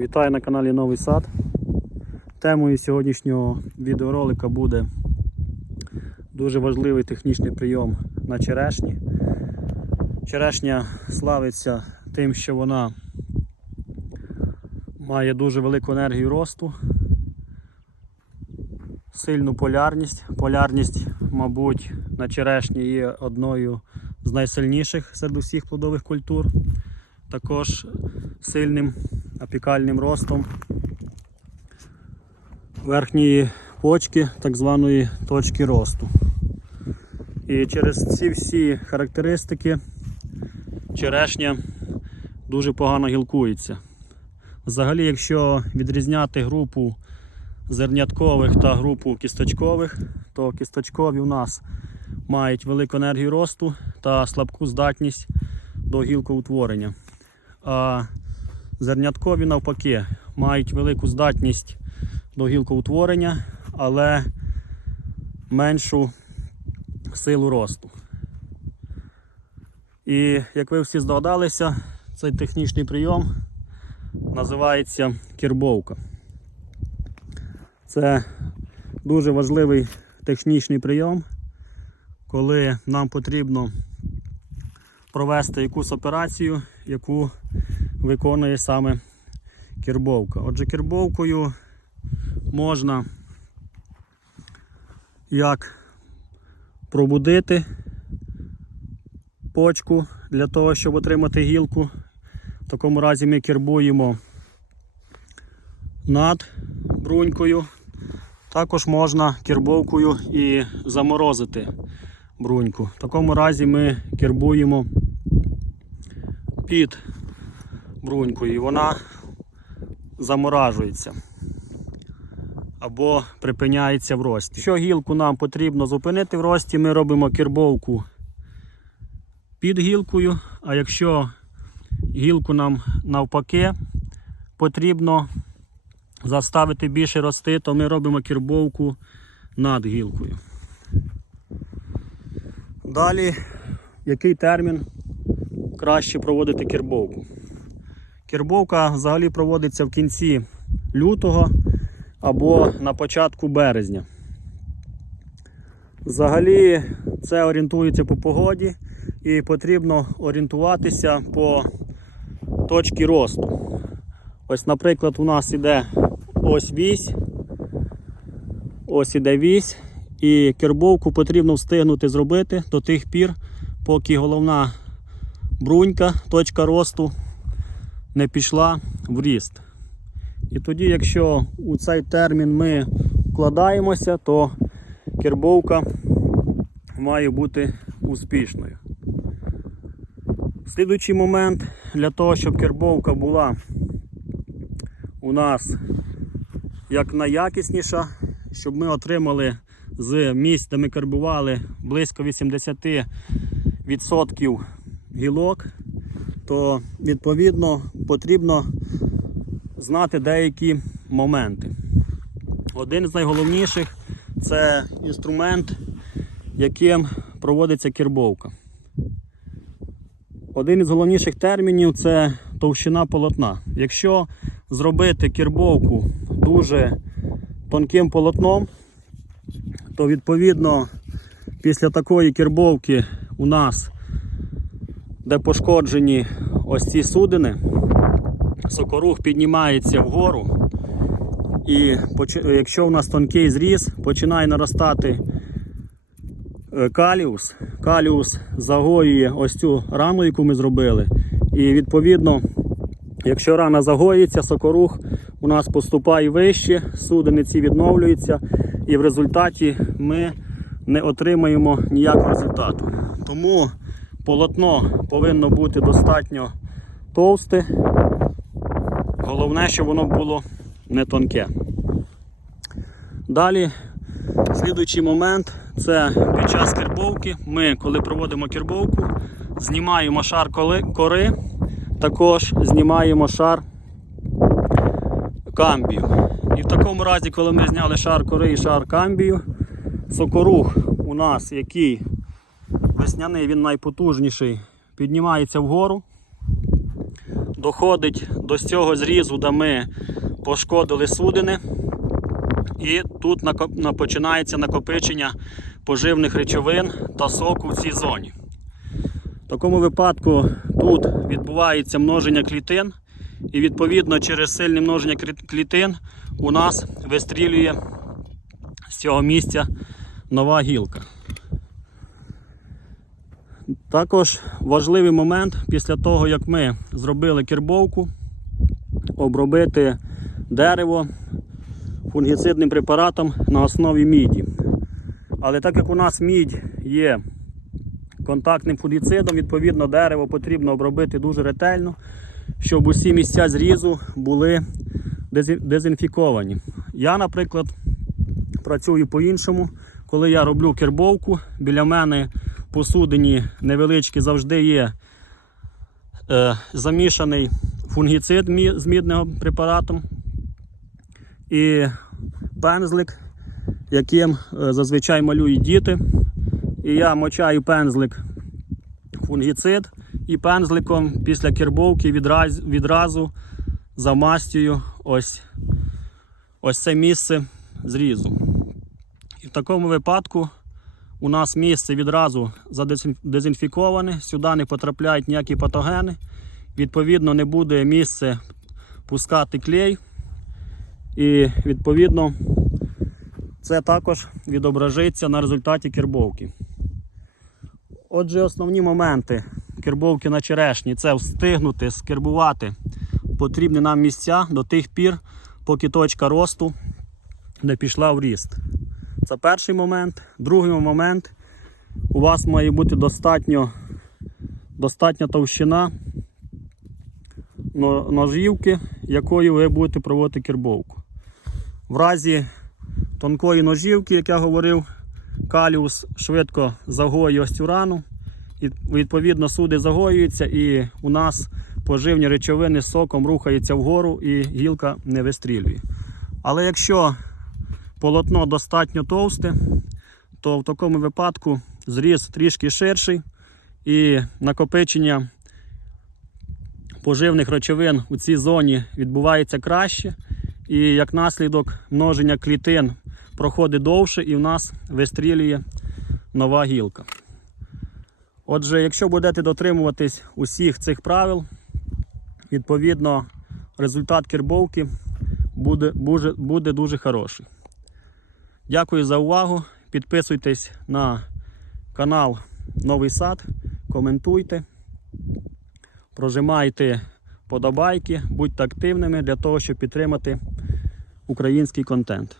Вітаю на каналі Новий Сад. Темою сьогоднішнього відеоролика буде дуже важливий технічний прийом на черешні. Черешня славиться тим, що вона має дуже велику енергію росту, сильну полярність. Полярність, мабуть, на черешні є одною з найсильніших серед усіх плодових культур. Також сильним апікальним ростом верхньої почки, так званої точки росту. І через ці всі характеристики черешня дуже погано гілкується. Взагалі, якщо відрізняти групу зерняткових та групу кісточкових, то кісточкові у нас мають велику енергію росту та слабку здатність до гілкоутворення. А зерняткові навпаки мають велику здатність до гілкоутворення, але меншу силу росту. І як ви всі здогадалися, цей технічний прийом називається кірбовка. Це дуже важливий технічний прийом, коли нам потрібно провести якусь операцію, яку виконує саме кірбовка. Отже, кірбовкою можна як пробудити почку для того, щоб отримати гілку. В такому разі ми кірбуємо над брунькою. Також можна кірбовкою і заморозити бруньку. В такому разі ми кірбуємо під брунькою і вона заморажується або припиняється в рості. Якщо гілку нам потрібно зупинити в рості, ми робимо кірбовку під гілкою, а якщо гілку нам навпаки потрібно заставити більше рости, то ми робимо кірбовку над гілкою. Далі, який термін краще проводити кірбовку? Кірбовка взагалі проводиться в кінці лютого або на початку березня. Взагалі це орієнтується по погоді і потрібно орієнтуватися по точці росту. Ось, наприклад, у нас іде ось вісь, ось іде вісь, і кербовку потрібно встигнути зробити до тих пір, поки головна брунька, точка росту не пішла в ріст. І тоді, якщо у цей термін ми вкладаємося, то кербовка має бути успішною. Слідуючий момент для того, щоб кербовка була у нас як найякісніша, щоб ми отримали з місць, де ми карбували близько 80% гілок, то відповідно потрібно знати деякі моменти. Один з найголовніших це інструмент, яким проводиться кербовка. Один із головніших термінів це товщина полотна. Якщо зробити кербовку дуже тонким полотном, то відповідно після такої кербовки у нас, де пошкоджені ось ці судини, сокорух піднімається вгору. І якщо у нас тонкий зріз, починає наростати е, каліус. Каліус загоює ось цю раму, яку ми зробили. І відповідно, якщо рана загоїться, сокорух у нас поступає вище, судини ці відновлюються, і в результаті ми не отримаємо ніякого результату. Тому полотно повинно бути достатньо товсте. Головне, щоб воно було не тонке. Далі, слідуючий момент, це під час кербовки. Ми, коли проводимо кербовку, знімаємо шар кори, також знімаємо шар камбію. І в такому разі, коли ми зняли шар кори і шар камбію, сокорух у нас, який весняний, він найпотужніший, піднімається вгору. доходить до цього зрізу, де ми пошкодили судини. І тут починається накопичення поживних речовин та соку в цій зоні. В такому випадку тут відбувається множення клітин, і відповідно через сильне множення клітин у нас вистрілює з цього місця нова гілка. Також важливий момент після того, як ми зробили кірбовку, обробити дерево фунгіцидним препаратом на основі міді. Але так як у нас мідь є контактним фунгіцидом, відповідно дерево потрібно обробити дуже ретельно, щоб усі місця зрізу були дезінфіковані. Я, наприклад, працюю по-іншому. Коли я роблю кербовку, біля мене посудині невеличкі завжди є е, замішаний фунгіцид з мідним препаратом і пензлик, яким е, зазвичай малюють діти. І я мочаю пензлик фунгіцид і пензликом після кербовки відразу, відразу замастюю ось, ось це місце зрізу. І в такому випадку у нас місце відразу задезінфіковане, сюди не потрапляють ніякі патогени. Відповідно, не буде місце пускати клей. І відповідно це також відображиться на результаті кербовки. Отже, основні моменти кербовки на черешні це встигнути скербувати потрібні нам місця до тих пір, поки точка росту не пішла в ріст. Це перший момент. Другий момент. У вас має бути достатньо, достатня товщина ножівки, якою ви будете проводити кербовку. В разі тонкої ножівки, як я говорив, каліус швидко загоює ось цю рану. І відповідно суди загоюються і у нас поживні речовини з соком рухаються вгору і гілка не вистрілює. Але якщо полотно достатньо товсте, то в такому випадку зріз трішки ширший і накопичення поживних речовин у цій зоні відбувається краще. І як наслідок множення клітин проходить довше і в нас вистрілює нова гілка. Отже, якщо будете дотримуватись усіх цих правил, відповідно результат кербовки буде, буде, буде дуже хороший. Дякую за увагу. Підписуйтесь на канал Новий Сад, коментуйте, прожимайте подобайки, будьте активними для того, щоб підтримати український контент.